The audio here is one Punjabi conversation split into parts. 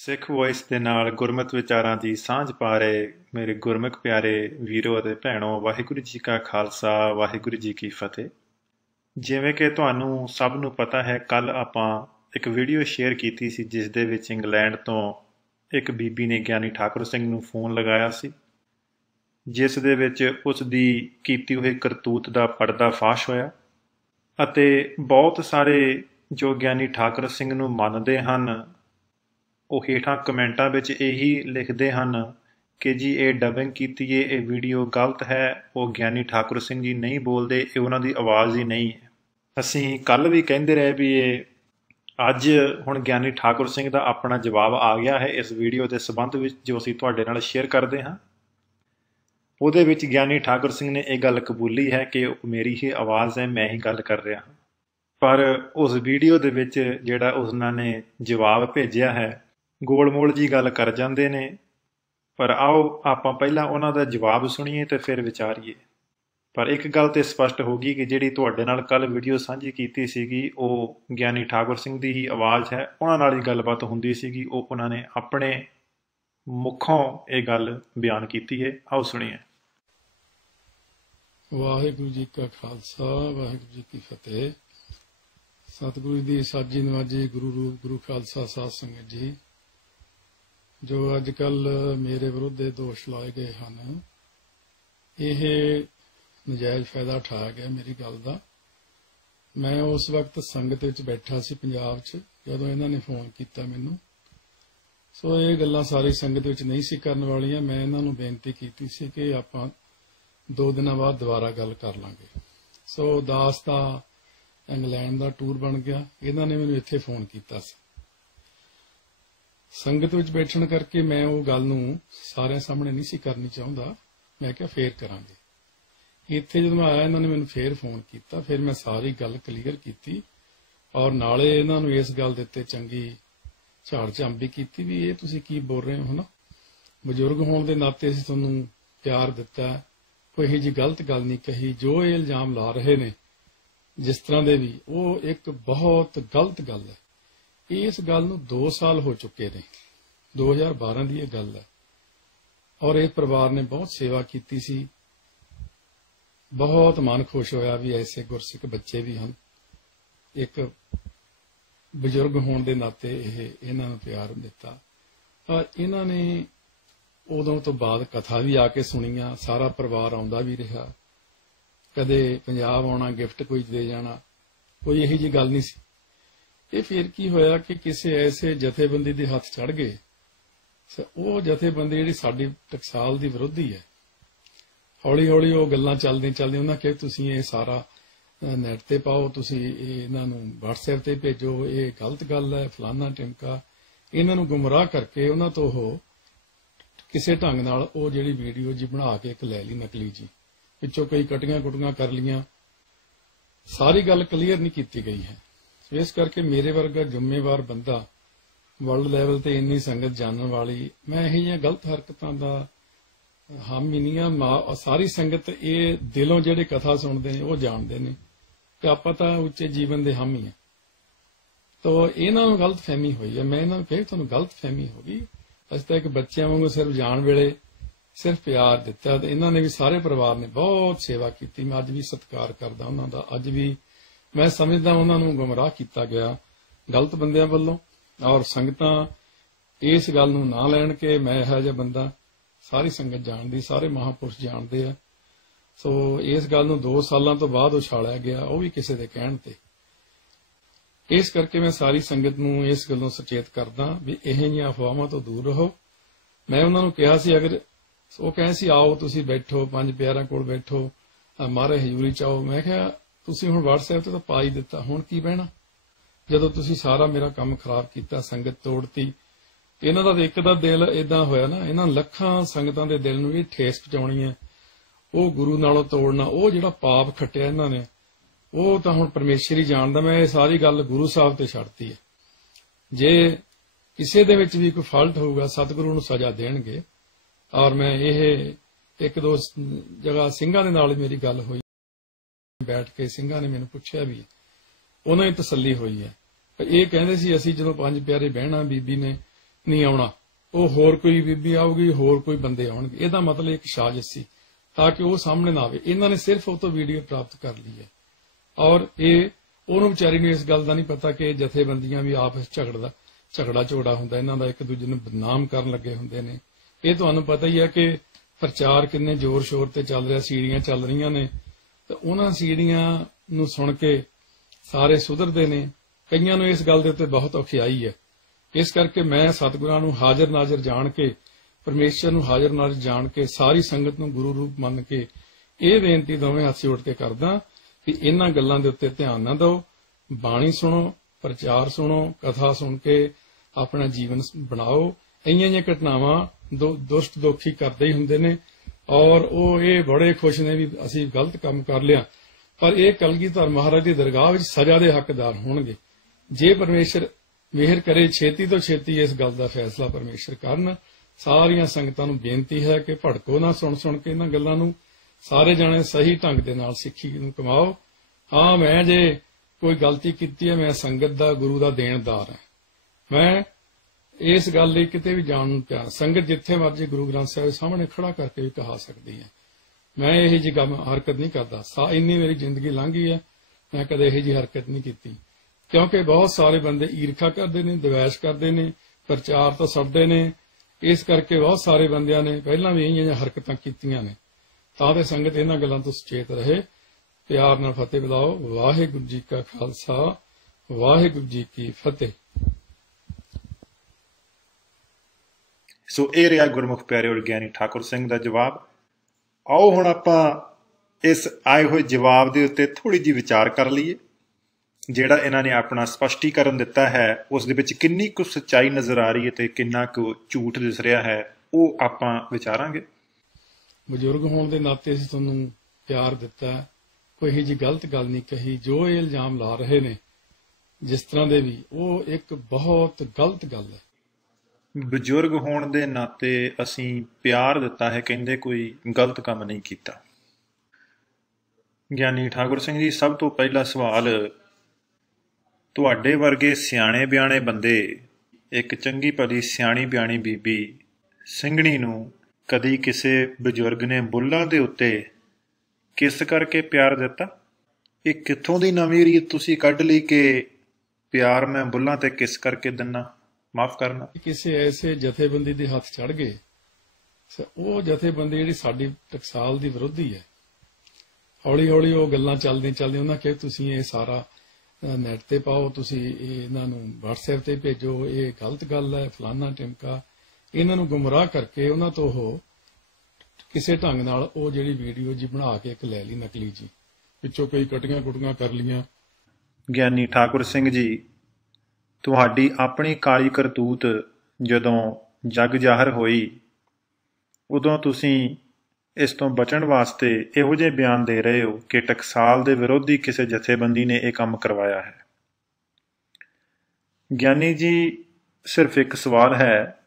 ਸਿੱਖ ਵੌਇਸ ਦੇ ਨਾਲ ਗੁਰਮਤਿ ਵਿਚਾਰਾਂ ਦੀ ਸਾਂਝ ਪਾ ਰਹੇ। ਮੇਰੇ ਗੁਰਮੁਖ ਪਿਆਰੇ ਵੀਰੋ ਅਤੇ ਭੈਣੋ, ਵਾਹਿਗੁਰੂ ਜੀ ਕਾ ਖਾਲਸਾ, ਵਾਹਿਗੁਰੂ ਜੀ ਕੀ ਫਤਿਹ। ਜਿਵੇਂ ਕਿ ਤੁਹਾਨੂੰ ਸਭ ਨੂੰ ਪਤਾ ਹੈ, ਕੱਲ ਆਪਾਂ ਇੱਕ ਵੀਡੀਓ ਸ਼ੇਅਰ ਕੀਤੀ ਸੀ, ਜਿਸ ਦੇ ਵਿੱਚ ਇੰਗਲੈਂਡ ਤੋਂ ਇੱਕ ਬੀਬੀ ਨੇ ਗਿਆਨੀ ਠਾਕੁਰ ਸਿੰਘ ਨੂੰ ਫੋਨ ਲਗਾਇਆ ਸੀ, ਜਿਸ ਦੇ ਵਿੱਚ ਉਸ ਦੀ ਕੀਤੀ ਹੋਈ ਕਰਤੂਤ ਦਾ ਪਰਦਾ ਫਾਸ਼ ਹੋਇਆ ਅਤੇ ਬਹੁਤ ਸਾਰੇ ਜੋ ਗਿਆਨੀ ਠਾਕੁਰ ਸਿੰਘ ਨੂੰ ਮੰਨਦੇ ਹਨ ਉਹ ਹੇਠਾਂ ਕਮੈਂਟਾਂ ਵਿੱਚ ਇਹੀ ਲਿਖਦੇ ਹਨ ਕਿ ਜੀ ਇਹ ਡਬਿੰਗ ਕੀਤੀ ਏ, ਇਹ ਵੀਡੀਓ ਗਲਤ ਹੈ, ਉਹ ਗਿਆਨੀ ਠਾਕੁਰ ਸਿੰਘ ਜੀ ਨਹੀਂ ਬੋਲਦੇ, ਇਹ ਉਹਨਾਂ ਦੀ ਆਵਾਜ਼ ਹੀ ਨਹੀਂ ਹੈ। ਅਸੀਂ ਕੱਲ ਵੀ ਕਹਿੰਦੇ ਰਹੇ ਵੀ ਇਹ ਅੱਜ ਹੁਣ ਗਿਆਨੀ ਠਾਕੁਰ ਸਿੰਘ ਦਾ ਆਪਣਾ ਜਵਾਬ ਆ ਗਿਆ ਹੈ ਇਸ ਵੀਡੀਓ ਦੇ ਸਬੰਧ ਵਿੱਚ, ਜੋ ਅਸੀਂ ਤੁਹਾਡੇ ਨਾਲ ਸ਼ੇਅਰ ਕਰਦੇ ਹਾਂ। ਉਹਦੇ ਵਿੱਚ ਗਿਆਨੀ ਠਾਕੁਰ ਸਿੰਘ ਨੇ ਇਹ ਗੱਲ ਕਬੂਲੀ ਹੈ ਕਿ ਮੇਰੀ ਹੀ ਆਵਾਜ਼ ਹੈ, ਮੈਂ ਹੀ ਗੱਲ ਕਰ ਰਿਹਾ ਹਾਂ। ਪਰ ਉਸ ਵੀਡੀਓ ਦੇ ਵਿੱਚ ਜਿਹੜਾ ਉਹਨਾਂ ਨੇ ਜਵਾਬ ਭੇਜਿਆ ਹੈ ਗੋਲ ਮੋਲ ਜੀ ਗੱਲ ਕਰ ਜਾਂਦੇ ਨੇ। ਪਰ ਆਓ ਆਪਾਂ ਪਹਿਲਾਂ ਉਹਨਾਂ ਦਾ ਜਵਾਬ ਸੁਣੀਏ ਤੇ ਫਿਰ ਵਿਚਾਰੀਏ। ਪਰ ਇੱਕ ਗੱਲ ਤੇ ਸਪਸ਼ਟ ਹੋ ਗਈ ਕਿ ਜਿਹੜੀ ਤੁਹਾਡੇ ਨਾਲ ਕੱਲ ਵੀਡੀਓ ਸਾਂਝੀ ਕੀਤੀ ਸੀਗੀ, ਉਹ ਗਿਆਨੀ ਠਾਕੁਰ ਸਿੰਘ ਦੀ ਹੀ ਆਵਾਜ਼ ਹੈ। ਉਹਨਾਂ ਨਾਲ ਹੀ ਗੱਲਬਾਤ ਹੁੰਦੀ ਸੀਗੀ, ਉਹ ਉਹਨਾਂ ਨੇ ਆਪਣੇ ਮੁੱਖੋਂ ਇਹ ਗੱਲ ਬਿਆਨ ਕੀਤੀ ਹੈ। ਆਓ ਸੁਣੀਏ। ਵਾਹਿਗੁਰੂ ਜੀ ਕਾ ਖਾਲਸਾ, ਵਾਹਿਗੁਰੂ ਜੀ ਕੀ ਫਤਿਹ। ਸਤਿਗੁਰੂ ਦੀ ਸਾਜੀ ਨਵਾਜੀ ਗੁਰੂ ਰੂਪ, ਗੁਰੂ ਖਾਲਸਾ ਸਾਧ ਸੰਗਤ ਜੀ। ਜੋ ਅੱਜ ਕੱਲ ਮੇਰੇ ਵਿਰੁੱਧ ਇਹ ਦੋਸ਼ ਲਾਏ ਗਏ ਹਨ, ਇਹ ਨਜਾਇਜ਼ ਫਾਇਦਾ ਉਠਾਇਆ ਗਿਆ ਮੇਰੀ ਗੱਲ ਦਾ। ਮੈਂ ਉਸ ਵਕਤ ਸੰਗਤ ਵਿੱਚ ਬੈਠਾ ਸੀ ਪੰਜਾਬ 'ਚ, ਜਦੋਂ ਇਹਨਾਂ ਨੇ ਫੋਨ ਕੀਤਾ ਮੈਨੂੰ। ਸੋ ਇਹ ਗੱਲਾਂ ਸਾਰੀ ਸੰਗਤ ਵਿੱਚ ਨਹੀਂ ਸੀ ਕਰਨ ਵਾਲੀਆਂ, ਮੈਂ ਇਹਨਾਂ ਨੂੰ ਬੇਨਤੀ ਕੀਤੀ ਸੀ ਕਿ ਆਪਾਂ ਦੋ ਦਿਨਾਂ ਬਾਅਦ ਦੁਬਾਰਾ ਗੱਲ ਕਰ ਲਾਂਗੇ। ਸੋ ਦਾਸ ਦਾ ਇੰਗਲੈਂਡ ਦਾ ਟੂਰ ਬਣ ਗਿਆ। ਇਹਨਾਂ ਨੇ ਮੈਨੂੰ ਇੱਥੇ ਫੋਨ ਕੀਤਾ ਸੀ। ਸੰਗਤ ਵਿੱਚ ਬੈਠਣ ਕਰਕੇ ਮੈਂ ਉਹ ਗੱਲ ਨੂੰ ਸਾਰਿਆਂ ਸਾਹਮਣੇ ਨਹੀਂ ਸੀ ਕਰਨੀ ਚਾਹੁੰਦਾ। ਮੈਂ ਕਿਹਾ ਫੇਰ ਕਰਾਂਗੇ। ਇੱਥੇ ਜਦੋਂ ਮੈਂ ਆਇਆ, ਇਹਨਾਂ ਨੇ ਮੈਨੂੰ ਫੇਰ ਫੋਨ ਕੀਤਾ। ਫਿਰ ਮੈਂ ਸਾਰੀ ਗੱਲ ਕਲੀਅਰ ਕੀਤੀ ਔਰ ਨਾਲੇ ਇਹਨਾਂ ਨੂੰ ਇਸ ਗੱਲ ਦੇ ਉੱਤੇ ਚੰਗੀ ਝਾੜ ਝੰਬੀ ਕੀਤੀ ਵੀ ਇਹ ਤੁਸੀਂ ਕੀ ਬੋਲ ਰਹੇ ਹੋ ਨਾ? ਬਜ਼ੁਰਗ ਹੋਣ ਦੇ ਨਾਤੇ ਅਸੀਂ ਤੁਹਾਨੂੰ ਪਿਆਰ ਦਿੱਤਾ। ਕੋਈ ਇਹੋ ਜੀ ਗਲਤ ਗੱਲ ਨਹੀਂ ਕਹੀ। ਜੋ ਇਹ ਇਲਜ਼ਾਮ ਲਾ ਰਹੇ ਨੇ, ਜਿਸ ਤਰ੍ਹਾਂ ਦੇ ਵੀ, ਉਹ ਇੱਕ ਬਹੁਤ ਗਲਤ ਗੱਲ ਹੈ। ਇਸ ਗੱਲ ਨੂੰ 2 ਸਾਲ ਹੋ ਚੁੱਕੇ ਨੇ। 2012 ਦੀ ਇਹ ਗੱਲ ਹੈ। ਔਰ ਇਹ ਪਰਿਵਾਰ ਨੇ ਬਹੁਤ ਸੇਵਾ ਕੀਤੀ ਸੀ। ਬਹੁਤ ਮਨ ਖੁਸ਼ ਹੋਇਆ ਵੀ ਐਸੇ ਗੁਰਸਿੱਖ ਬੱਚੇ ਵੀ ਹਨ। ਇੱਕ ਬਜ਼ੁਰਗ ਹੋਣ ਦੇ ਨਾਤੇ ਇਹ ਇਹਨਾਂ ਨੂੰ ਪਿਆਰ ਦਿੱਤਾ। ਔਰ ਇਹਨਾਂ ਨੇ ਉਦੋਂ ਤੋਂ ਬਾਅਦ ਕਥਾ ਵੀ ਆ ਕੇ ਸੁਣੀਆਂ। ਸਾਰਾ ਪਰਿਵਾਰ ਆਉਂਦਾ ਵੀ ਰਿਹਾ। ਕਦੇ ਪੰਜਾਬ ਆਉਣਾ, ਗਿਫਟ ਕੋਈ ਦੇ ਜਾਣਾ। ਕੋਈ ਇਹੀ ਜੀ ਗੱਲ ਨਹੀਂ ਸੀ। ਇਹ ਫਿਰ ਕੀ ਹੋਇਆ ਕਿ ਕਿਸੇ ਐਸੇ ਜਥੇਬੰਦੀ ਦੇ ਹੱਥ ਚੜ ਗਏ ਉਹ ਜਥੇਬੰਦੀ ਜਿਹੜੀ ਸਾਡੀ ਟਕਸਾਲ ਦੀ ਵਿਰੋਧੀ ਹੈ। ਹੌਲੀ ਹੌਲੀ ਉਹ ਗੱਲਾਂ ਚੱਲਦੀਆਂ ਚੱਲਦੀਆਂ ਉਹਨਾਂ ਕਹੇ, ਤੁਸੀਂ ਇਹ ਸਾਰਾ ਨੈਟ ਤੇ ਪਾਓ, ਤੁਸੀਂ ਇਹਨਾਂ ਨੂੰ WhatsApp ਤੇ ਭੇਜੋ, ਇਹ ਗਲਤ ਗੱਲ ਹੈ, ਫਲਾਨਾ ਟਿਮਕਾ। ਇਹਨਾਂ ਨੂੰ ਗੁੰਮਰਾਹ ਕਰਕੇ ਉਹਨਾਂ ਤੋਂ ਉਹ ਕਿਸੇ ਢੰਗ ਨਾਲ ਉਹ ਜਿਹੜੀ ਵੀਡੀਓ ਜੀ ਬਣਾ ਕੇ ਇੱਕ ਲੈ ਲਈ ਨਕਲੀ ਜੀ। ਵਿੱਚੋਂ ਕਈ ਕਟੀਆਂ ਕੁਟੀਆਂ ਕਰ ਲੀਆਂ ਸਾਰੀ ਗੱਲ ਕਲੀਅਰ ਨਹੀਂ ਕੀਤੀ ਗਈ ਹੈ। ਇਸ ਕਰਕੇ ਮੇਰੇ ਵਰਗਾ ਜ਼ਿੰਮੇਵਾਰ ਬੰਦਾ ਵਰਲਡ ਲੈਵਲ ਤੇ ਇੰਨੀ ਸੰਗਤ ਜਾਣਨ ਵਾਲੀ, ਮੈਂ ਇਹ ਜਿਹੀਆਂ ਗਲਤ ਹਰਕਤਾਂ ਦਾ ਹਾਮੀ ਹੀ ਨਹੀਂ ਆ ਸਾਰੀ ਸੰਗਤ ਇਹ ਦਿਲੋਂ ਜਿਹੜੇ ਕਥਾ ਸੁਣਦੇ ਨੇ, ਉਹ ਜਾਣਦੇ ਨੇ ਕਿ ਆਪਾਂ ਤਾਂ ਉੱਚੇ ਜੀਵਨ ਦੇ ਹਾਮੀ ਹੀ ਆ। ਤੋ ਇਹਨਾਂ ਨੂੰ ਗਲਤ ਫਹਿਮੀ ਹੋਈ ਹੈ ਮੈਂ ਇਹਨਾਂ ਨੂੰ ਕਹੇ ਤੁਹਾਨੂੰ ਗਲਤ ਫਹਿਮੀ ਹੋ ਗਈ। ਅਸੀਂ ਤਾਂ ਇੱਕ ਬੱਚਿਆਂ ਵਾਂਗੂ ਸਿਰਫ ਜਾਣ ਵੇਲੇ ਸਿਰਫ ਪਿਆਰ ਦਿੱਤਾ ਤੇ ਇਹਨਾਂ ਨੇ ਵੀ ਸਾਰੇ ਪਰਿਵਾਰ ਨੇ ਬਹੁਤ ਸੇਵਾ ਕੀਤੀ। ਮੈਂ ਅੱਜ ਵੀ ਸਤਿਕਾਰ ਕਰਦਾ ਉਹਨਾਂ ਦਾ। ਅੱਜ ਵੀ ਮੈਂ ਸਮਝਦਾ ਉਹਨਾਂ ਨੂੰ ਗੁੰਮਰਾਹ ਕੀਤਾ ਗਿਆ ਗਲਤ ਬੰਦਿਆਂ ਵੱਲੋਂ ਔਰ ਸੰਗਤਾਂ ਇਸ ਗੱਲ ਨੂੰ ਨਾ ਲੈਣ ਕਿ ਮੈਂ ਇਹੋ ਜਿਹਾ ਬੰਦਾ ਸਾਰੀ ਸੰਗਤ ਜਾਣਦੀ, ਸਾਰੇ ਮਹਾਪੁਰਸ਼ ਜਾਣਦੇ ਆ। ਸੋ ਇਸ ਗੱਲ ਨੂੰ 2 ਸਾਲਾਂ ਤੋਂ ਬਾਅਦ ਉਛਾਲਿਆ ਗਿਆ, ਉਹ ਵੀ ਕਿਸੇ ਦੇ ਕਹਿਣ ਤੇ। ਇਸ ਕਰਕੇ ਮੈਂ ਸਾਰੀ ਸੰਗਤ ਨੂੰ ਇਸ ਗੱਲੋਂ ਸੁਚੇਤ ਕਰਦਾ ਵੀ ਇਹ ਜਿਹੀਆਂ ਅਫਵਾਹਾਂ ਤੋਂ ਦੂਰ ਰਹੋ। ਮੈਂ ਉਹਨਾਂ ਨੂੰ ਕਿਹਾ ਸੀ, ਅਗਰ ਉਹ ਕਹੇ ਸੀ, ਆਓ ਤੁਸੀਂ ਬੈਠੋ, ਪੰਜ ਪਿਆਰਾਂ ਕੋਲ ਬੈਠੋ ਮਾਰੇ ਹਜ਼ੂਰੀ ਚਾਓ ਮੈਂ ਕਿਹਾ ਤੁਸੀਂ ਹੁਣ WhatsApp ਤੇ ਤਾਂ ਪਾ ਹੀ ਦਿੱਤਾ, ਹੁਣ ਕੀ ਬਹਿਣਾ? ਜਦੋਂ ਤੁਸੀਂ ਸਾਰਾ ਮੇਰਾ ਕੰਮ ਖਰਾਬ ਕੀਤਾ, ਸੰਗਤ ਤੋੜਤੀ ਇਹਨਾਂ ਦਾ ਇੱਕ ਦਾ ਦਿਲ ਇਦਾਂ ਹੋਇਆ ਨਾ, ਇਹਨਾਂ ਲੱਖਾਂ ਸੰਗਤਾਂ ਦੇ ਦਿਲ ਨੂੰ ਵੀ ਠੇਸ ਪਹੁੰਚਾਉਣੀ ਹੈ। ਉਹ ਗੁਰੂ ਨਾਲੋਂ ਤੋੜਨਾ, ਉਹ ਜਿਹੜਾ ਪਾਪ ਖਟਿਆ ਇਹਨਾਂ ਨੇ, ਉਹ ਤਾਂ ਹੁਣ ਪਰਮੇਸ਼ਰ ਹੀ ਜਾਣਦਾ, ਮੈਂ ਇਹ ਸਾਰੀ ਗੱਲ ਗੁਰੂ ਸਾਹਿਬ ਤੇ ਛੱਡਤੀ ਹੈ। ਜੇ ਕਿਸੇ ਦੇ ਵਿੱਚ ਵੀ ਕੋਈ ਫਾਲਟ ਹੋਊਗਾ, ਸਤਿਗੁਰੂ ਨੂੰ ਸਜ਼ਾ ਦੇਣਗੇ, ਔਰ ਮੈਂ ਇਹ ਇੱਕ ਦੋ ਜਗ੍ਹਾ ਸਿੰਘਾਂ ਦੇ ਨਾਲ ਮੇਰੀ ਗੱਲ ਹੋਈ। ਬੈਠ ਕੇ ਸਿੰਘਾਂ ਨੇ ਮੈਨੂੰ ਪੁੱਛਿਆ ਵੀ, ਉਹਨਾਂ ਦੀ ਤਸੱਲੀ ਹੋਈ ਹੈ। ਇਹ ਕਹਿੰਦੇ ਸੀ, ਅਸੀਂ ਜਦੋਂ ਪੰਜ ਪਿਆਰੇ ਬਹਿਣਾ ਬੀਬੀ ਨੇ ਨਹੀਂ ਆਉਣਾ, ਉਹ ਹੋਰ ਕੋਈ ਬੀਬੀ ਆਊਗੀ, ਹੋਰ ਕੋਈ ਬੰਦੇ ਆਉਣਗੇ। ਇਹਦਾ ਮਤਲਬ ਇੱਕ ਸਾਜ਼ਿਸ਼ ਸੀ, ਤਾਂ ਕਿ ਉਹ ਸਾਹਮਣੇ ਨਾ ਆਵੇ। ਇਹਨਾਂ ਨੇ ਸਿਰਫ ਉਹ ਤੋਂ ਵੀਡੀਓ ਪ੍ਰਾਪਤ ਕਰ ਲਈ ਹੈ। ਔਰ ਇਹ, ਉਹਨੂੰ ਵਿਚਾਰੀ ਨੂੰ ਇਸ ਗੱਲ ਦਾ ਨਹੀਂ ਪਤਾ ਕਿ ਜਥੇਬੰਦੀਆਂ ਵੀ ਆਪਸ ਝਗੜਦਾ, ਝਗੜਾ ਝੋੜਾ ਹੁੰਦਾ। ਇਹਨਾਂ ਦਾ ਇੱਕ ਦੂਜੇ ਨੂੰ ਬਦਨਾਮ ਕਰਨ ਲੱਗੇ ਹੁੰਦੇ ਨੇ। ਇਹ ਤੁਹਾਨੂੰ ਪਤਾ ਹੀ ਹੈ ਕਿ ਪ੍ਰਚਾਰ ਕਿੰਨੇ ਜ਼ੋਰ ਸ਼ੋਰ ਤੇ ਚੱਲ ਰਿਹਾ, ਸੀੜੀਆਂ ਚੱਲ ਰਹੀਆਂ ਨੇ। ਤੇ ਉਹਨਾਂ ਸੀੜੀਆਂ ਨੂੰ ਸੁਣ ਕੇ ਸਾਰੇ ਸੁਧਰਦੇ ਨੇ। ਕਈਆਂ ਨੂੰ ਇਸ ਗੱਲ ਦੇ ਉੱਤੇ ਬਹੁਤ ਔਖਿਆਈ ਹੈ। ਇਸ ਕਰਕੇ ਮੈਂ ਸਤਿਗੁਰਾਂ ਨੂੰ ਹਾਜ਼ਰ ਨਾਜ਼ਰ ਜਾਣ ਕੇ, ਪਰਮੇਸ਼ਰ ਨੂੰ ਹਾਜ਼ਰ ਨਾਜ਼ਰ ਜਾਣ ਕੇ, ਸਾਰੀ ਸੰਗਤ ਨੂੰ ਗੁਰੂ ਰੂਪ ਮੰਨ ਕੇ ਇਹ ਬੇਨਤੀ ਦੋਵੇਂ ਹੱਥ ਜੋੜ ਕੇ ਕਰਦਾ ਕਿ ਇਹਨਾਂ ਗੱਲਾਂ ਦੇ ਉੱਤੇ ਧਿਆਨ ਨਾ ਦਿਓ। ਬਾਣੀ ਸੁਣੋ, ਪ੍ਰਚਾਰ ਸੁਣੋ, ਕਥਾ ਸੁਣ ਕੇ ਆਪਣਾ ਜੀਵਨ ਬਣਾਓ। ਇਹੀਆਂ ਜਿਹੀਆਂ ਘਟਨਾਵਾਂ ਦੁਸ਼ਟ ਦੋਖੀ ਕਰਦੇ ਹੀ ਹੁੰਦੇ ਨੇ। ਔਰ ਉਹ ਇਹ ਬੜੇ ਖੁਸ਼ ਨੇ ਵੀ ਅਸੀਂ ਗਲਤ ਕੰਮ ਕਰ ਲਿਆ। ਪਰ ਇਹ ਕਲਗੀਧਰ ਮਹਾਰਾਜ ਦੀ ਦਰਗਾਹ ਵਿੱਚ ਸਜ਼ਾ ਦੇ ਹੱਕਦਾਰ ਹੋਣਗੇ। ਜੇ ਪਰਮੇਸ਼ਰ ਮਿਹਰ ਕਰੇ, ਛੇਤੀ ਤੋਂ ਛੇਤੀ ਇਸ ਗੱਲ ਦਾ ਫੈਸਲਾ ਪਰਮੇਸ਼ਰ ਕਰਨ। ਸਾਰੀਆਂ ਸੰਗਤਾਂ ਨੂੰ ਬੇਨਤੀ ਹੈ ਕਿ ਭੜਕੋ ਨਾ ਸੁਣ ਸੁਣ ਕੇ ਇਹਨਾਂ ਗੱਲਾਂ ਨੂੰ। ਸਾਰੇ ਜਾਣੇ ਸਹੀ ਢੰਗ ਦੇ ਨਾਲ ਸਿੱਖੀ ਨੂੰ ਕਮਾਓ। ਹਾਂ, ਮੈਂ ਜੇ ਕੋਈ ਗਲਤੀ ਕੀਤੀ ਹੈ, ਮੈਂ ਸੰਗਤ ਦਾ, ਗੁਰੂ ਦਾ ਦੇਣਦਾਰ ਹਾਂ। ਮੈਂ ਇਸ ਗੱਲ ਲਈ ਕਿਤੇ ਵੀ ਜਾਣ ਨੂੰ ਤਿਆਰ। ਸੰਗਤ ਜਿੱਥੇ ਮਰਜ਼ੀ ਗੁਰੂ ਗ੍ਰੰਥ ਸਾਹਿਬ ਸਾਹਮਣੇ ਖੜਾ ਕਰਕੇ ਵੀ ਕਹਾ ਸਕਦੀ ਹੈ। ਮੈਂ ਇਹ ਜੀ ਕੰਮ ਹਰਕਤ ਨਹੀਂ ਕਰਦਾ। ਸਾ ਇੰਨੀ ਮੇਰੀ ਜ਼ਿੰਦਗੀ ਲੰਘ ਹੈ, ਮੈਂ ਕਦੇ ਇਹ ਜੀ ਹਰਕਤ ਨਹੀਂ ਕੀਤੀ। ਕਿਉਂਕਿ ਬਹੁਤ ਸਾਰੇ ਬੰਦੇ ਈਰਖਾ ਕਰਦੇ ਨੇ, ਦਵੈਸ਼ ਕਰਦੇ ਨੇ, ਪ੍ਰਚਾਰ ਤੋਂ ਸੜਦੇ ਨੇ। ਇਸ ਕਰਕੇ ਬਹੁਤ ਸਾਰੇ ਬੰਦਿਆਂ ਨੇ ਪਹਿਲਾਂ ਵੀ ਇਹੀਆਂ ਹਰਕਤਾਂ ਕੀਤੀਆਂ ਨੇ। ਤਾਂ ਤੇ ਸੰਗਤ ਇਹਨਾਂ ਗੱਲਾਂ ਤੋਂ ਸੁਚੇਤ ਰਹੇ। ਪਿਆਰ ਨਾਲ ਫਤਿਹ ਬੁਲਾਓ। ਵਾਹਿਗੁਰੂ ਜੀ ਕਾ ਖਾਲਸਾ, ਵਾਹਿਗੁਰੂ ਜੀ ਕੀ ਫਤਿਹ। ਸੋ ਇਹ ਰਿਹਾ ਗੁਰਮੁਖ ਪਿਆਰੇ ਗਿਆਨੀ ਠਾਕੁਰ ਸਿੰਘ ਦਾ ਜਵਾਬ। ਆਓ ਹੁਣ ਆਪਾਂ ਇਸ ਆਏ ਹੋਏ ਜਵਾਬ ਦੇ ਉੱਤੇ ਥੋੜੀ ਜੀ ਵਿਚਾਰ ਕਰ ਲਈਏ। ਜਿਹੜਾ ਇਹਨਾਂ ਨੇ ਆਪਣਾ ਸਪਸ਼ਟੀਕਰਨ ਦਿੱਤਾ ਹੈ, ਉਸ ਦੇ ਵਿੱਚ ਕਿੰਨੀ ਕੁ ਸੱਚਾਈ ਨਜ਼ਰ ਆ ਰਹੀ ਹੈ ਤੇ ਕਿੰਨਾ ਕੁ ਝੂਠ ਦਿਸ ਰਿਹਾ ਹੈ, ਉਹ ਆਪਾਂ ਵਿਚਾਰਾਂਗੇ। ਬਜ਼ੁਰਗ ਹੋਣ ਦੇ ਨਾਤੇ ਅਸੀਂ ਤੁਹਾਨੂੰ ਪਿਆਰ ਦਿੱਤਾ ਕੋਈ ਜੀ ਗਲਤ ਗੱਲ ਨਹੀਂ ਕਹੀ, ਜੋ ਇਹ ਇਲਜ਼ਾਮ ਲਾ ਰਹੇ ਨੇ, ਜਿਸ ਤਰ੍ਹਾਂ ਦੇ ਵੀ, ਉਹ ਇੱਕ ਬਹੁਤ ਗਲਤ ਗੱਲ ਹੈ। ਬਜ਼ੁਰਗ ਹੋਣ ਦੇ ਨਾਤੇ ਅਸੀਂ ਪਿਆਰ ਦਿੱਤਾ ਹੈ, ਕਹਿੰਦੇ ਕੋਈ ਗਲਤ ਕੰਮ ਨਹੀਂ ਕੀਤਾ। ਗਿਆਨੀ ਠਾਕੁਰ ਸਿੰਘ ਜੀ, ਸਭ ਤੋਂ ਪਹਿਲਾ ਸਵਾਲ, ਤੁਹਾਡੇ ਵਰਗੇ ਸਿਆਣੇ ਬਿਆਣੇ ਬੰਦੇ, ਇੱਕ ਚੰਗੀ ਭਲੀ ਸਿਆਣੀ ਬਿਆਣੀ ਬੀਬੀ ਸਿੰਘਣੀ ਨੂੰ ਕਦੀ ਕਿਸੇ ਬਜ਼ੁਰਗ ਨੇ ਬੁੱਲਾਂ ਦੇ ਉੱਤੇ ਕਿਸ ਕਰਕੇ ਪਿਆਰ ਦਿੱਤਾ? ਇਹ ਕਿੱਥੋਂ ਦੀ ਨਵੀਂ ਰੀਤ ਤੁਸੀਂ ਕੱਢ ਲਈ ਕਿ ਪਿਆਰ ਮੈਂ ਬੁੱਲਾਂ ਤੇ ਕਿਸ ਕਰਕੇ ਦਿੰਨਾ? ਮਾਫ ਕਰਨਾ। ਕਿਸੇ ਐਸੇ ਜਥੇਬੰਦੀ ਦੇ ਹੱਥ ਚੜ ਗਏ ਉਹ ਜਥੇਬੰਦੀ ਜਿਹੜੀ ਸਾਡੀ ਟਕਸਾਲ ਦੀ ਵਿਰੋਧੀ ਹੈ। ਹੌਲੀ ਹੌਲੀ ਉਹ ਗੱਲਾਂ ਚੱਲਦੀਆਂ ਚੱਲਦੀਆਂ ਉਹਨਾਂ ਕਿ ਤੁਸੀਂ ਇਹ ਸਾਰਾ ਨੈਟ ਤੇ ਪਾਓ ਤੁਸੀਂ ਇਹਨਾਂ ਨੂੰ WhatsApp ਤੇ ਭੇਜੋ ਇਹ ਗਲਤ ਗੱਲ ਹੈ ਫਲਾਨਾ ਟਿਮਕਾ। ਇਹਨਾਂ ਨੂੰ ਗੁੰਮਰਾਹ ਕਰਕੇ ਉਹਨਾਂ ਤੋਂ ਉਹ ਕਿਸੇ ਢੰਗ ਨਾਲ ਉਹ ਜਿਹੜੀ ਵੀਡੀਓ ਜੀ ਬਣਾ ਕੇ ਇੱਕ ਲੈ ਲਈ ਨਕਲੀ ਜੀ। ਵਿੱਚੋਂ ਕਈ ਕਟੀਆਂ ਕੁਟੀਆਂ ਕਰ ਲੀਆਂ ਗਿਆਨੀ ਠਾਕੁਰ ਸਿੰਘ ਜੀ ਤੁਹਾਡੀ ਆਪਣੀ ਕਾਲੀ ਕਰਤੂਤ ਜਦੋਂ ਜਗ ਜ਼ਾਹਰ ਹੋਈ, ਉਦੋਂ ਤੁਸੀਂ ਇਸ ਤੋਂ ਬਚਣ ਵਾਸਤੇ ਇਹੋ ਜਿਹੇ ਬਿਆਨ ਦੇ ਰਹੇ ਹੋ ਕਿ ਟਕਸਾਲ ਦੇ ਵਿਰੋਧੀ ਕਿਸੇ ਜਥੇਬੰਦੀ ਨੇ ਇਹ ਕੰਮ ਕਰਵਾਇਆ ਹੈ। ਗਿਆਨੀ ਜੀ, ਸਿਰਫ ਇੱਕ ਸਵਾਲ ਹੈ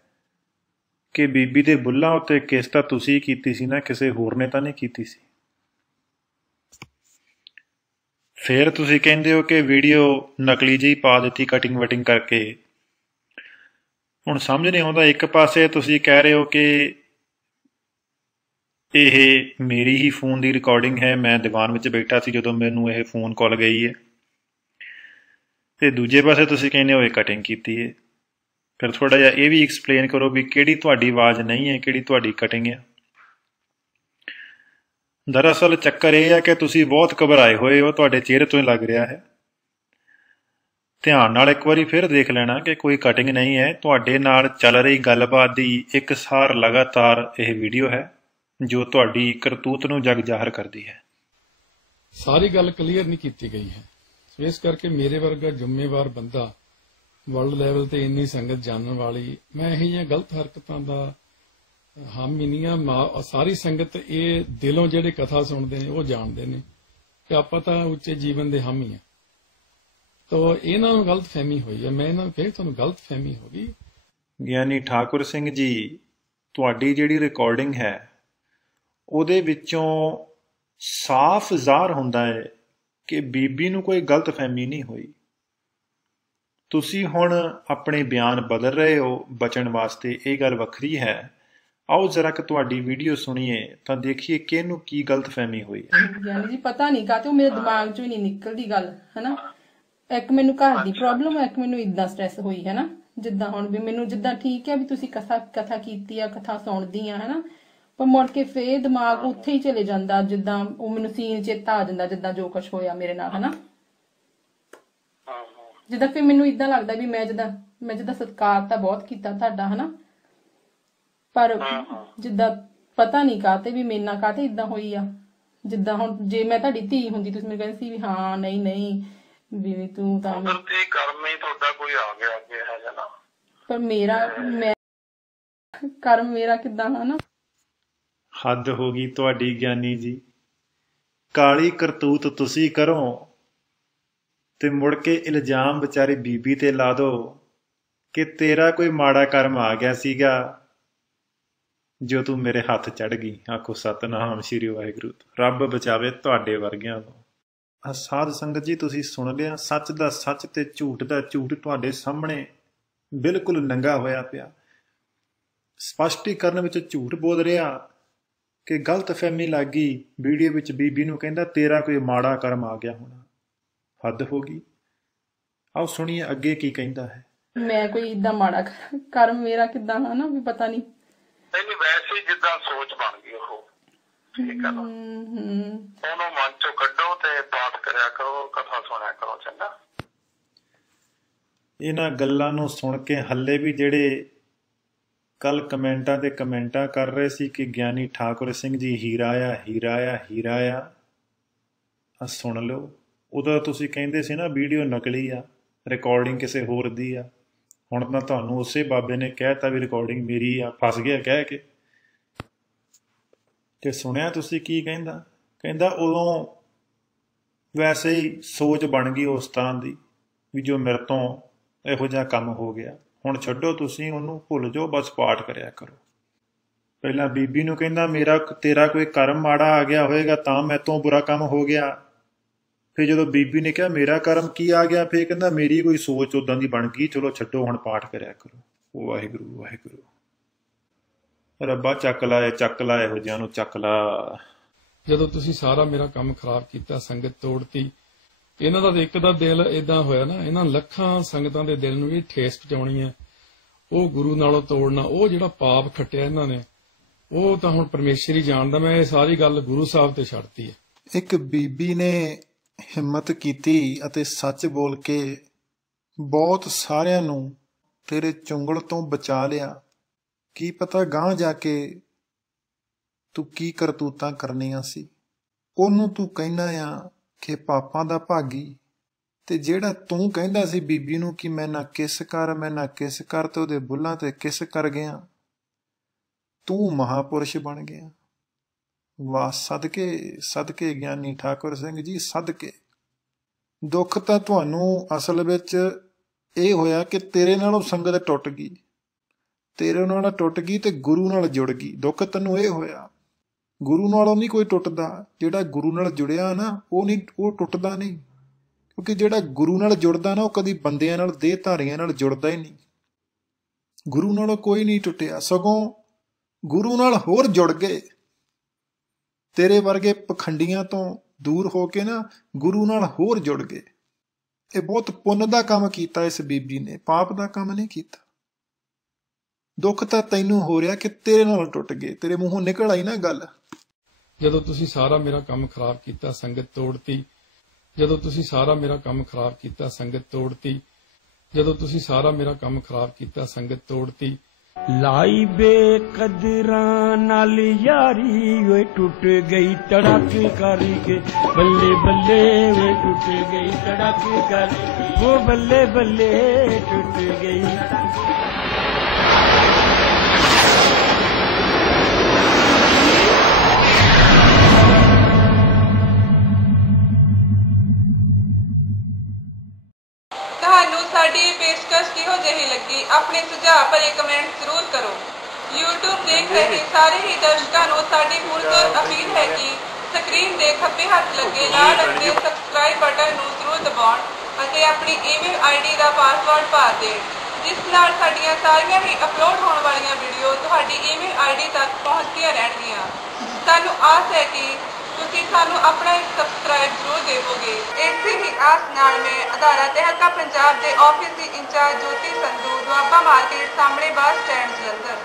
ਕਿ ਬੀਬੀ ਦੇ ਬੁੱਲਾਂ ਉੱਤੇ ਕਿਸ ਤਾਂ ਤੁਸੀਂ ਕੀਤੀ ਸੀ ਨਾ, ਕਿਸੇ ਹੋਰ ਨੇ ਤਾਂ ਨਹੀਂ ਕੀਤੀ ਸੀ? ਫਿਰ ਤੁਸੀਂ ਕਹਿੰਦੇ ਹੋ ਕਿ ਵੀਡੀਓ ਨਕਲੀ ਜਿਹੀ ਪਾ ਦਿੱਤੀ ਕਟਿੰਗ ਵਟਿੰਗ ਕਰਕੇ। ਹੁਣ ਸਮਝ ਨਹੀਂ ਆਉਂਦਾ, ਇੱਕ ਪਾਸੇ ਤੁਸੀਂ ਕਹਿ ਰਹੇ ਹੋ ਕਿ ਇਹ ਮੇਰੀ ਹੀ ਫੋਨ ਦੀ ਰਿਕਾਰਡਿੰਗ ਹੈ, ਮੈਂ ਦੀਵਾਨ ਵਿੱਚ ਬੈਠਾ ਸੀ ਜਦੋਂ ਮੈਨੂੰ ਇਹ ਫੋਨ ਕਾਲ ਗਈ ਹੈ। ਤੇ ਦੂਜੇ ਪਾਸੇ ਤੁਸੀਂ ਕਹਿੰਦੇ ਹੋ ਇਹ ਕਟਿੰਗ ਕੀਤੀ ਹੈ। ਫਿਰ ਥੋੜਾ ਜਿਹਾ ਇਹ ਵੀ ਐਕਸਪਲੇਨ ਕਰੋ ਵੀ ਕਿਹੜੀ ਤੁਹਾਡੀ ਆਵਾਜ਼ ਨਹੀਂ ਹੈ, ਕਿਹੜੀ ਤੁਹਾਡੀ ਕਟਿੰਗ ਹੈ। ਦਰਅਸਲ ਚੱਕਰ ਇਹ ਹੈ ਕਿ ਤੁਸੀਂ ਬਹੁਤ ਘਬਰਾਏ ਹੋਏ ਹੋ, ਤੁਹਾਡੇ ਚਿਹਰੇ ਤੋਂ ਹੀ ਲੱਗ ਰਿਹਾ ਹੈ। ਧਿਆਨ ਨਾਲ ਇੱਕ ਵਾਰੀ ਫਿਰ ਦੇਖ ਲੈਣਾ ਕਿ ਕੋਈ ਕਟਿੰਗ ਨਹੀਂ ਹੈ। ਤੁਹਾਡੇ ਨਾਲ ਚੱਲ ਰਹੀ ਗੱਲਬਾਤ ਦੀ ਇੱਕ ਸਾਰ ਲਗਾਤਾਰ ਇਹ ਵੀਡੀਓ ਹੈ, ਜੋ ਤੁਹਾਡੀ ਕਰਤੂਤ ਨੂੰ ਜਗ ਜ਼ਾਹਰ ਕਰਦੀ ਹੈ। ਸਾਰੀ ਗੱਲ ਕਲੀਅਰ ਨਹੀਂ ਕੀਤੀ ਗਈ ਹੈ। ਸੋ ਇਸ ਕਰਕੇ ਮੇਰੇ ਵਰਗਾ ਜ਼ਿੰਮੇਵਾਰ ਬੰਦਾ ਵਰਲਡ ਲੈਵਲ ਤੇ ਇੰਨੀ ਸੰਗਤ ਜਾਣਨ ਵਾਲੀ, ਮੈਂ ਇਹ ਜਿਹੀਆਂ ਗਲਤ ਹਰਕਤਾਂ ਦਾ ਹਾਮੀ ਨਹੀਂ ਸਾਰੀ ਸੰਗਤ ਇਹ ਦਿਲੋਂ ਜਿਹੜੇ ਕਥਾ ਸੁਣਦੇ ਨੇ, ਉਹ ਜਾਣਦੇ ਨੇ ਕਿ ਆਪਾਂ ਤਾਂ ਉੱਚੇ ਜੀਵਨ ਦੇ ਹਾਮੀ ਆ। ਤੋ ਇਹਨਾਂ ਨੂੰ ਗਲਤ ਫਹਿਮੀ ਹੋਈ ਹੈ ਮੈਂ ਇਹਨਾਂ ਨੂੰ ਕਹੇ, ਤੁਹਾਨੂੰ ਗਲਤ ਫਹਿਮੀ ਹੋ ਗਈ। ਗਿਆਨੀ ਠਾਕੁਰ ਸਿੰਘ ਜੀ, ਤੁਹਾਡੀ ਜਿਹੜੀ ਰਿਕਾਰਡਿੰਗ ਹੈ, ਉਹਦੇ ਵਿੱਚੋਂ ਸਾਫ਼ ਜ਼ਾਹਰ ਹੁੰਦਾ ਹੈ ਕਿ ਬੀਬੀ ਨੂੰ ਕੋਈ ਗਲਤ ਫਹਿਮੀ ਨਹੀਂ ਹੋਈ। ਤੁਸੀਂ ਹੁਣ ਆਪਣੇ ਬਿਆਨ ਬਦਲ ਰਹੇ ਹੋ, ਬਚਣ ਵਾਸਤੇ ਇਹ ਗੱਲ ਵੱਖਰੀ ਹੈ। ਆਓ ਜ਼ਰਾ ਕਿ ਤੁਹਾਡੀ ਵੀਡੀਓ ਸੁਣੀਏ ਤਾਂ ਦੇਖੀਏ ਕਿ ਇਹਨੂੰ ਕੀ ਗਲਤਫਹਿਮੀ ਹੋਈ ਹੈ। ਯਾਨੀ ਜੀ ਪਤਾ ਨਹੀਂ ਕਾਤੇ ਉਹ ਮੇਰੇ ਦਿਮਾਗ 'ਚੋਂ ਹੀ ਨਹੀਂ ਨਿਕਲਦੀ ਗੱਲ ਹੈਨਾ? ਇੱਕ ਮੈਨੂੰ ਘਰ ਦੀ ਪ੍ਰੋਬਲਮ ਹੈ ਇੱਕ ਮੈਨੂੰ ਇਦਾਂ ਸਟ੍ਰੈਸ ਹੋਈ ਹੈਨਾ? ਜਿੱਦਾਂ ਹੁਣ ਵੀ ਮੈਨੂੰ ਜਿੱਦਾਂ ਠੀਕ ਹੈ ਵੀ ਤੁਸੀਂ ਕਥਾ ਕਥਾ ਕੀਤੀ ਆ ਕਥਾ ਸੁਣਦੀ ਆ ਹੈਨਾ? ਪਰ ਮੁੜ ਕੇ ਫੇਰ ਦਿਮਾਗ ਉੱਥੇ ਹੀ ਚਲੇ ਜਾਂਦਾ ਜਿੱਦਾਂ ਉਹ ਮੈਨੂੰ ਸੀਨ ਚੇਤਾ ਆ ਜਾਂਦਾ ਜਿੱਦਾਂ ਜੋ ਕੁਝ ਹੋਇਆ ਮੇਰੇ ਨਾਲ ਹੈਨਾ? ਜਿੱਦਾਂ ਫਿਰ ਮੈਨੂੰ ਇਦਾਂ ਲੱਗਦਾ ਵੀ ਮੈਂ ਜਿੱਦਾਂ ਮੈਂ ਜਿੱਦਾਂ ਸਤਿਕਾਰ ਤਾਂ ਬਹੁਤ ਕੀਤਾ ਤੁਹਾਡਾ ਹਨਾ? ਪਰ ਜਿੱਦਾਂ ਪਤਾ ਨਹੀਂ ਕਾਤੇ ਵੀ ਮੇਰੇ ਨਾਲ ਕਾਤੇ ਇਦਾਂ ਹੋਈ ਆ। ਜਿੱਦਾਂ ਹੁਣ ਜੇ ਮੈਂ ਤੁਹਾਡੀ ਧੀ ਹੁੰਦੀ ਤੁਸੀਂ ਮੈਨੂੰ ਕਹਿੰਦੇ ਸੀ ਵੀ ਹਾਂ ਨਹੀਂ ਨਹੀਂ ਵੀ ਤੂੰ ਤਾਂ ਕੁਦਰਤੀ ਕਰਮ ਹੀ ਤੁਹਾਡਾ ਕੋਈ ਆ ਗਿਆ ਅੱਗੇ ਹੈ ਜਨਾ ਪਰ ਮੇਰਾ ਮੈਂ ਕਰਮ ਮੇਰਾ ਕਿਦਾਂ ਹਨਾ ਹੱਦ ਹੋ ਗਈ ਤੁਹਾਡੀ ਗਿਆਨੀ ਜੀ। ਕਾਲੀ ਕਰਤੂਤ ਤੁਸੀਂ ਕਰੋ ਤੇ ਮੁੜ ਕੇ ਇਲਜ਼ਾਮ ਵਿਚਾਰੀ ਬੀਬੀ ਤੇ ਲਾ ਦੋ ਕਿ ਤੇਰਾ ਕੋਈ ਮਾੜਾ ਕਰਮ ਆ ਗਿਆ ਸੀਗਾ। ਜੋ ਤੂੰ ਮੇਰੇ ਹੱਥ ਚੜ ਗਈ, ਆਖੋ ਸਤਨਾਮ ਸ੍ਰੀ ਵਾਹਿਗੁਰੂ, ਰੱਬ ਬਚਾਵੇ ਤੁਹਾਡੇ ਵਰਗਿਆਂ ਤੋਂ ਆ ਸਾਧ ਸੰਗਤ ਜੀ, ਤੁਸੀਂ ਸੁਣ ਲਿਆ, ਸੱਚ ਦਾ ਸੱਚ ਤੇ ਝੂਠ ਦਾ ਝੂਠ ਤੁਹਾਡੇ ਸਾਹਮਣੇ ਬਿਲਕੁਲ ਨੰਗਾ ਹੋਇਆ ਪਿਆ। ਸਪਸ਼ਟੀਕਰਨ ਵਿੱਚ ਝੂਠ ਬੋਲ ਰਿਹਾ ਕਿ ਗਲਤ ਫਹਿਮੀ ਲੱਗੀ ਵੀਡੀਓ ਵਿੱਚ ਬੀਬੀ ਨੂੰ ਕਹਿੰਦਾ, ਤੇਰਾ ਕੋਈ ਮਾੜਾ ਕਰਮ ਆ ਗਿਆ ਹੋਣਾ। ਹੱਦ ਹੋ ਗਈ। ਆਓ ਸੁਣੀਏ ਅੱਗੇ ਕੀ ਕਹਿੰਦਾ ਹੈ। ਮੈਂ ਕੋਈ ਇਦਾਂ ਮਾੜਾ ਕਰਮ ਮੇਰਾ ਕਿਦਾਂ ਹਨਾ ਵੀ ਪਤਾ ਨਹੀਂ ਨਹੀਂ ਨਹੀਂ ਵੈਸੇ ਜਿੱਦਾਂ ਸੋਚ ਬਣ ਗਈ ਉਹ। ਠੀਕ ਹੈ ਨਾ? ਹਮ, ਹਮ। ਉਹਨੂੰ ਮਨ ਚੋਂ ਕੱਢੋ ਤੇ ਪਾਠ ਕਰਿਆ ਕਰੋ ਕਥਾ ਸੁਣਿਆ ਕਰੋ ਚੰਗਾ? ਇਹਨਾਂ ਗੱਲਾਂ ਨੂੰ ਸੁਣ ਕੇ ਹੱਲੇ ਵੀ ਜਿਹੜੇ ਕੱਲ ਕਮੈਂਟਾਂ ਤੇ ਕਮੈਂਟਾਂ ਕਰ ਰਹੇ ਸੀ ਕਿ ਗਿਆਨੀ ਠਾਕੁਰ ਸਿੰਘ ਜੀ ਹੀਰਾ ਆ ਹੀਰਾ ਆ ਹੀਰਾ ਆ ਆ ਸੁਣ ਲਓ। ਉਦੋਂ ਤੁਸੀਂ ਕਹਿੰਦੇ ਸੀ ਨਾ ਵੀਡੀਓ ਨਕਲੀ ਆ ਰਿਕਾਰਡਿੰਗ ਕਿਸੇ ਹੋਰ ਦੀ ਆ। ਹੁਣ ਤਾਂ ਤੁਹਾਨੂੰ ਉਸੇ ਬਾਬੇ ਨੇ ਕਹਿਤਾ ਵੀ ਰਿਕਾਰਡਿੰਗ ਮੇਰੀ ਆ, ਫਸ ਗਿਆ ਕਹਿ ਕੇ। ਤੇ ਸੁਣਿਆ ਤੁਸੀਂ ਕੀ ਕਹਿੰਦਾ? ਕਹਿੰਦਾ ਉਦੋਂ ਵੈਸੇ ਹੀ ਸੋਚ ਬਣ ਗਈ ਉਸ ਤਰ੍ਹਾਂ ਦੀ ਵੀ ਜੋ ਮੇਰੇ ਤੋਂ ਇਹੋ ਜਿਹਾ ਕੰਮ ਹੋ ਗਿਆ। ਹੁਣ ਛੱਡੋ ਤੁਸੀਂ ਉਹਨੂੰ, ਭੁੱਲ ਜਾਓ, ਬਸ ਪਾਠ ਕਰਿਆ ਕਰੋ। ਪਹਿਲਾਂ ਬੀਬੀ ਨੂੰ ਕਹਿੰਦਾ, ਮੇਰਾ ਤੇਰਾ ਕੋਈ ਕਰਮ ਮਾੜਾ ਆ ਗਿਆ ਹੋਵੇਗਾ ਤਾਂ ਮੈਂ ਤੋਂ ਬੁਰਾ ਕੰਮ ਹੋ ਗਿਆ। ਫਿਰ ਜਦੋਂ ਬੀਬੀ ਨੇ ਕਿਹਾ ਮੇਰਾ ਕਰਮ ਕੀ ਆ ਗਿਆ? ਫਿਰ ਕਹਿੰਦਾ ਮੇਰੀ ਕੋਈ ਸੋਚ ਉਦਾਂ ਦੀ ਬਣ ਗਈ ਚਲੋ ਛੱਡੋ ਹੁਣ ਪਾਠ ਕਰਿਆ ਕਰੋ। ਵਾਹਿਗੁਰੂ ਵਾਹਿਗੁਰੂ। ਰੱਬਾ ਚੱਕ ਲਾ ਇਹ ਚੱਕ ਲਾ ਇਹੋ ਜਿਹਾ ਨੂੰ ਚੱਕ ਲਾ। ਜਦੋਂ ਤੁਸੀਂ ਸਾਰਾ ਮੇਰਾ ਕੰਮ ਖਰਾਬ ਕੀਤਾ ਸੰਗਤ ਤੋੜਤੀ ਇਹਨਾਂ ਦਾ ਤਾਂ ਇੱਕ ਦਾ ਦਿਲ ਇਦਾਂ ਹੋਇਆ ਨਾ ਇਹਨਾਂ ਲੱਖਾਂ ਸੰਗਤਾਂ ਦੇ ਦਿਲ ਨੂੰ ਵੀ ਠੇਸ ਪਹੁੰਚਾਉਣੀ ਹੈ। ਉਹ ਗੁਰੂ ਨਾਲੋਂ ਤੋੜਨਾ ਉਹ ਜਿਹੜਾ ਪਾਪ ਖੱਟਿਆ ਇਹਨਾਂ ਨੇ ਉਹ ਤਾਂ ਹੁਣ ਪਰਮੇਸ਼ਰ ਹੀ ਜਾਣਦਾ ਮੈਂ ਇਹ ਸਾਰੀ ਗੱਲ ਗੁਰੂ ਸਾਹਿਬ ਤੇ ਛੱਡਤੀ ਹੈ। ਇੱਕ ਬੀਬੀ ਨੇ ਹਿੰਮਤ ਕੀਤੀ ਅਤੇ ਸੱਚ ਬੋਲ ਕੇ ਬਹੁਤ ਸਾਰਿਆਂ ਨੂੰ ਤੇਰੇ ਚੁੰਗਲ ਤੋਂ ਬਚਾ ਲਿਆ। ਕੀ ਪਤਾ ਗਾਂ ਜਾ ਕੇ ਤੂੰ ਕੀ ਕਰਤੂਤਾਂ ਕਰਨੀਆਂ ਸੀ। ਉਹਨੂੰ ਤੂੰ ਕਹਿੰਦਾ ਆ ਕਿ ਪਾਪਾਂ ਦਾ ਭਾਗੀ। ਤੇ ਜਿਹੜਾ ਤੂੰ ਕਹਿੰਦਾ ਸੀ ਬੀਬੀ ਨੂੰ ਕਿ ਮੈਂ ਨਾ ਕਿਸ ਕਰ, ਮੈਂ ਨਾ ਕਿਸ ਕਰ ਤੇ ਉਹਦੇ ਬੁੱਲਾਂ ਤੇ ਕਿਸ ਕਰ ਗਿਆ, ਤੂੰ ਮਹਾਪੁਰਸ਼ ਬਣ ਗਿਆ। ਵਾਹ ਸਦਕੇ ਸਦਕੇ ਗਿਆਨੀ ਠਾਕੁਰ ਸਿੰਘ ਜੀ, ਸਦਕੇ। ਦੁੱਖ ਤਾਂ ਤੁਹਾਨੂੰ ਅਸਲ ਵਿੱਚ ਇਹ ਹੋਇਆ ਕਿ ਤੇਰੇ ਨਾਲੋਂ ਸੰਗਤ ਟੁੱਟ ਗਈ। ਤੇਰੇ ਨਾਲ ਟੁੱਟ ਗਈ ਤੇ ਗੁਰੂ ਨਾਲ ਜੁੜ ਗਈ। ਦੁੱਖ ਤੈਨੂੰ ਇਹ ਹੋਇਆ, ਗੁਰੂ ਨਾਲੋਂ ਨਹੀਂ ਕੋਈ ਟੁੱਟਦਾ। ਜਿਹੜਾ ਗੁਰੂ ਨਾਲ ਜੁੜਿਆ ਨਾ, ਉਹ ਨਹੀਂ, ਉਹ ਟੁੱਟਦਾ ਨਹੀਂ। ਕਿਉਂਕਿ ਜਿਹੜਾ ਗੁਰੂ ਨਾਲ ਜੁੜਦਾ ਨਾ, ਉਹ ਕਦੀ ਬੰਦਿਆਂ ਨਾਲ ਦੇਹ ਧਾਰੀਆਂ ਨਾਲ ਜੁੜਦਾ ਹੀ ਨਹੀਂ। ਗੁਰੂ ਨਾਲੋਂ ਕੋਈ ਨਹੀਂ ਟੁੱਟਿਆ। ਸਗੋਂ ਗੁਰੂ ਨਾਲ ਹੋਰ ਜੁੜ ਗਏ। ਤੇਰੇ ਵਰਗੇ ਪਖੰਡੀਆਂ ਤੋਂ ਦੂਰ ਹੋ ਕੇ ਨਾ ਗੁਰੂ ਨਾਲ ਹੋਰ ਜੁੜ ਗਏ। ਇਹ ਬਹੁਤ ਪੁੰਨ ਦਾ ਕੰਮ ਕੀਤਾ ਇਸ ਬੀਬੀ ਨੇ, ਪਾਪ ਦਾ ਕੰਮ ਨਹੀਂ ਕੀਤਾ। ਦੁੱਖ ਤਾਂ ਤੈਨੂੰ ਹੋ ਰਿਹਾ ਕਿ ਤੇਰੇ ਨਾਲ ਟੁੱਟ ਗਏ, ਤੇਰੇ ਮੂੰਹੋਂ ਨਿਕਲ ਆਈ ਨਾ ਗੱਲ। ਜਦੋਂ ਤੁਸੀਂ ਸਾਰਾ ਮੇਰਾ ਕੰਮ ਖਰਾਬ ਕੀਤਾ, ਸੰਗਤ ਤੋੜਤੀ। ਜਦੋਂ ਤੁਸੀਂ ਸਾਰਾ ਮੇਰਾ ਕੰਮ ਖਰਾਬ ਕੀਤਾ, ਸੰਗਤ ਤੋੜਤੀ। ਜਦੋਂ ਤੁਸੀਂ ਸਾਰਾ ਮੇਰਾ ਕੰਮ ਖਰਾਬ ਕੀਤਾ, ਸੰਗਤ ਤੋੜਤੀ। लाई बेकदरा नाल यारी वे टूट गई तड़क कारी के बल्ले बल्ले वे टूट गई तारी वो बल्ले बल्ले टूट गई ਪੇਸ਼ਕਸ਼ ਕਿਹੋ ਜਿਹੀ ਲੱਗੀ ਆਪਣੇ ਸੁਝਾਅ ਭਰੇ ਕਮੈਂਟ ਜ਼ਰੂਰ ਕਰੋ। YouTube ਦੇਖ ਰਹੇ ਸਾਰੇ ਹੀ ਦਰਸ਼ਕਾਂ ਨੂੰ ਸਾਡੀ ਪੁਰਜ਼ੋਰ ਅਪੀਲ ਹੈ ਕਿ ਸਕਰੀਨ ਦੇ ਖੱਬੇ ਹੱਥ ਲੱਗੇ ਲਾਲ ਰੰਗ ਦੇ ਸਬਸਕ੍ਰਾਈਬ ਬਟਨ ਨੂੰ ਜ਼ਰੂਰ ਦਬਾਉਣ ਅਤੇ ਆਪਣੀ ਈਮੇਲ ਆਈਡੀ ਦਾ ਪਾਸਵਰਡ ਪਾ ਦੇਣ ਜਿਸ ਨਾਲ ਸਾਡੀਆਂ ਸਾਰੀਆਂ ਹੀ ਅਪਲੋਡ ਹੋਣ ਵਾਲੀਆਂ ਵੀਡੀਓ ਤੁਹਾਡੀ ਈਮੇਲ ਆਈਡੀ ਤੱਕ ਪਹੁੰਚਦੀਆਂ ਰਹਿਣਗੀਆਂ। ਸਾਨੂੰ ਆਸ ਹੈ ਕਿ ਤੁਸੀਂ ਸਾਨੂੰ ਆਪਣਾ ਇੱਕ ਸਬਸਕ੍ਰਾਈਬ ਜ਼ਰੂਰ ਦੇਵੋਗੇ। ਇਸੇ ਹੀ ਆਸ ਨਾਲ ਮੈਂ ਅਧਾਰਾ ਤਹਿਲਕਾ ਪੰਜਾਬ ਦੇ ਆਫਿਸ ਦੀ ਇੰਚਾਰਜ ਜੋਤੀ ਸੰਧੂ ਦੁਆਬਾ ਮਾਰਕੀਟ ਸਾਹਮਣੇ ਬੱਸ ਸਟੈਂਡ ਜਲੰਧਰ